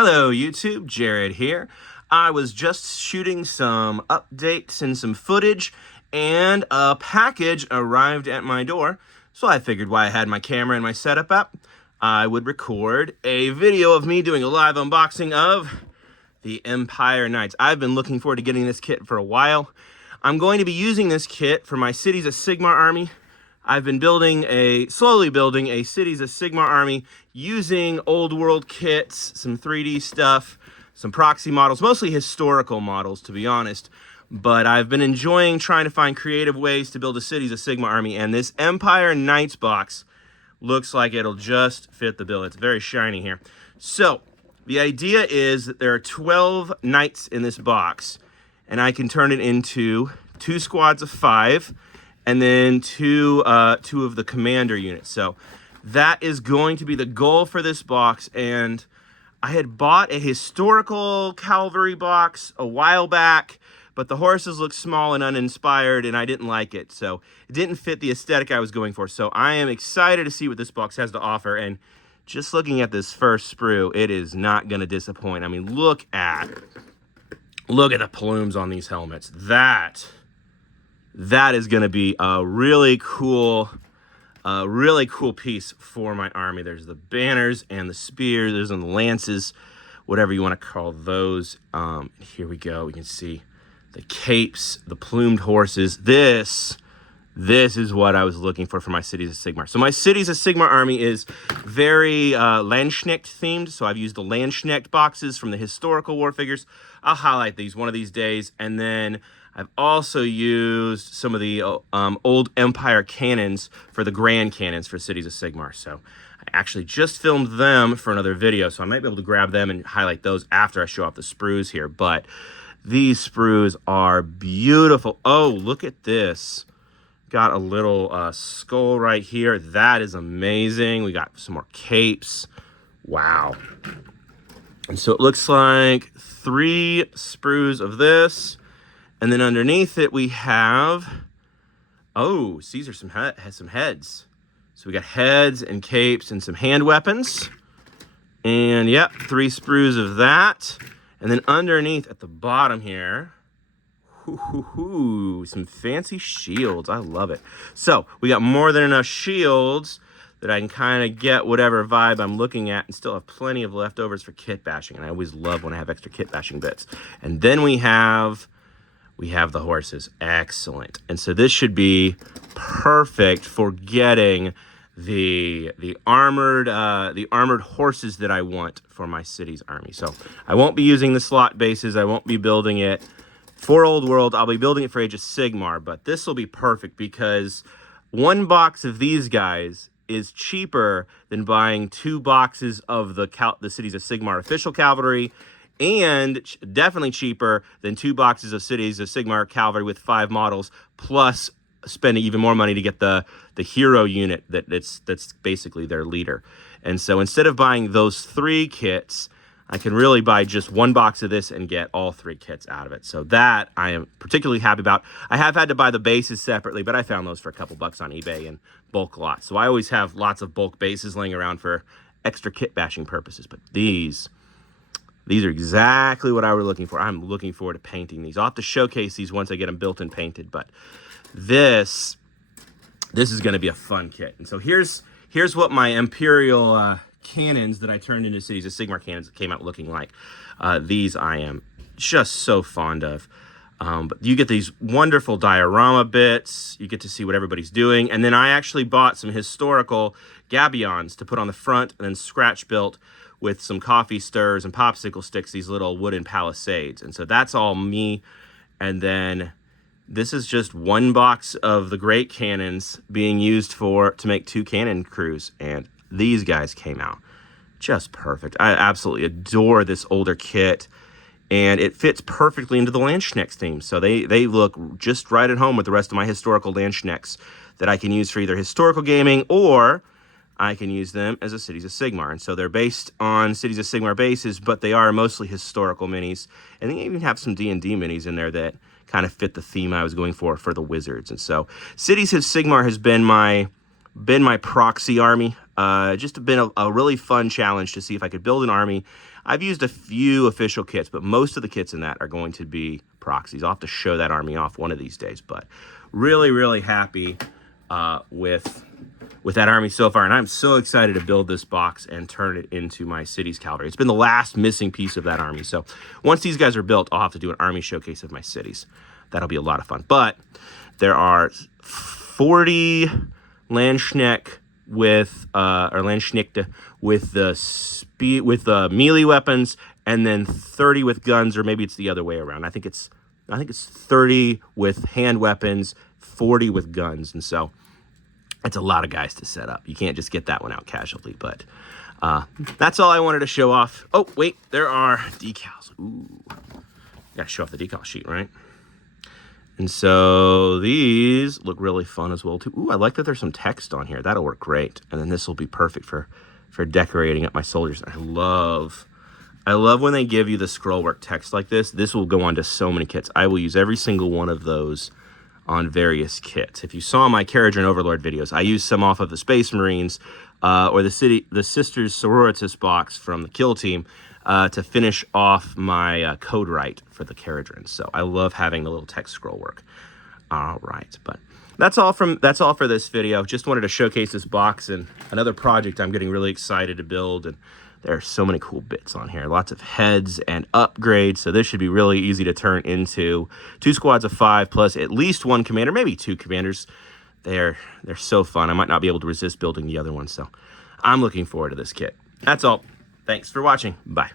Hello YouTube, Jared here. I was just shooting some updates and some footage, and a package arrived at my door. So I figured while I had my camera and my setup up, I would record a video of me doing a live unboxing of the Empire Knights. I've been looking forward to getting this kit for a while. I'm going to be using this kit for my Cities of Sigmar army. I've been slowly building a Cities of Sigmar army using old world kits, some 3D stuff, some proxy models, mostly historical models to be honest. But I've been enjoying trying to find creative ways to build a Cities of Sigmar army, and this Empire Knights box looks like it'll just fit the bill. It's very shiny here. So the idea is that there are 12 knights in this box, and I can turn it into 2 squads of 5, and then two of the commander units. So that is going to be the goal for this box. And I had bought a historical cavalry box a while back, but the horses looked small and uninspired, and I didn't like it. So it didn't fit the aesthetic I was going for. So I am excited to see what this box has to offer. And just looking at this first sprue, it is not going to disappoint. I mean, look at the plumes on these helmets. That is going to be a really cool piece for my army. There's the banners and the spears and the lances, whatever you want to call those. Here we go. We can see the capes, the plumed horses. This is what I was looking for my Cities of Sigmar. So my Cities of Sigmar army is very Landsknecht themed. So I've used the Landsknecht boxes from the historical war figures. I'll highlight these one of these days. And then I've also used some of the old Empire cannons for the grand cannons for Cities of Sigmar. So I actually just filmed them for another video, so I might be able to grab them and highlight those after I show off the sprues here. But these sprues are beautiful. Oh, look at this. Got a little skull right here. That is amazing. We got some more capes. Wow. And so it looks like 3 sprues of this. And then underneath it, we have, oh, Caesar has some heads. So we got heads and capes and some hand weapons. And yep, 3 sprues of that. And then underneath at the bottom here, some fancy shields. I love it. So we got more than enough shields that I can kind of get whatever vibe I'm looking at and still have plenty of leftovers for kit bashing. And I always love when I have extra kit bashing bits. And then we have the horses. Excellent. And so this should be perfect for getting the armored horses that I want for my city's army. So I won't be using the slot bases. I won't be building it for Old World. I'll be building it for Age of Sigmar, but this will be perfect because 1 box of these guys is cheaper than buying 2 boxes of the Cities of Sigmar official cavalry, and definitely cheaper than 2 boxes of Cities of Sigmar cavalry with 5 models, plus spending even more money to get the hero unit that's basically their leader. And so instead of buying those 3 kits, I can really buy just 1 box of this and get all 3 kits out of it. So that I am particularly happy about. I have had to buy the bases separately, but I found those for a couple bucks on eBay and bulk lots. So I always have lots of bulk bases laying around for extra kit bashing purposes. But these are exactly what I was looking for. I'm looking forward to painting these. I'll have to showcase these once I get them built and painted. But this is going to be a fun kit. And so here's what my Imperial cannons that I turned into Cities of Sigmar cannons came out looking like. These I am just so fond of. But you get these wonderful diorama bits. You get to see what everybody's doing. And then I actually bought some historical gabions to put on the front and then scratch built with some coffee stirs and popsicle sticks, these little wooden palisades. And so that's all me. And then this is just 1 box of the great cannons being used to make 2 cannon crews. And these guys came out just perfect. I absolutely adore this older kit, and it fits perfectly into the Landsknecht theme. So they look just right at home with the rest of my historical Landsknechts that I can use for either historical gaming, or I can use them as a Cities of Sigmar. And so they're based on Cities of Sigmar bases, but they are mostly historical minis. And they even have some D&D minis in there that kind of fit the theme I was going for the wizards. And so Cities of Sigmar has been my proxy army. Just been a really fun challenge to see if I could build an army. I've used a few official kits, but most of the kits in that are going to be proxies. I'll have to show that army off one of these days, but really, really happy with that army so far, and I'm so excited to build this box and turn it into my city's cavalry. It's been the last missing piece of that army, so once these guys are built, I'll have to do an army showcase of my cities. That'll be a lot of fun. But there are 40 Landsknecht with or Landsknechte with the melee weapons, and then 30 with guns, or maybe it's the other way around. I think it's 30 with hand weapons, 40 with guns, and so it's a lot of guys to set up. You can't just get that one out casually, but that's all I wanted to show off. Oh, wait, there are decals. Ooh, gotta show off the decal sheet, right? And so these look really fun as well, too. Ooh, I like that there's some text on here. That'll work great. And then this will be perfect for decorating up my soldiers. I love when they give you the scrollwork text like this. This will go onto so many kits. I will use every single one of those on various kits. If you saw my Caradron Overlord videos, I used some off of the Space Marines or the Sisters Sororitas box from the Kill Team to finish off my code write for the Caradron. So I love having the little text scroll work. All right, but that's all for this video. Just wanted to showcase this box and another project I'm getting really excited to build, and there are so many cool bits on here. Lots of heads and upgrades, so this should be really easy to turn into 2 squads of 5 plus at least 1 commander, maybe 2 commanders. They're so fun. I might not be able to resist building the other one, so I'm looking forward to this kit. That's all. Thanks for watching. Bye.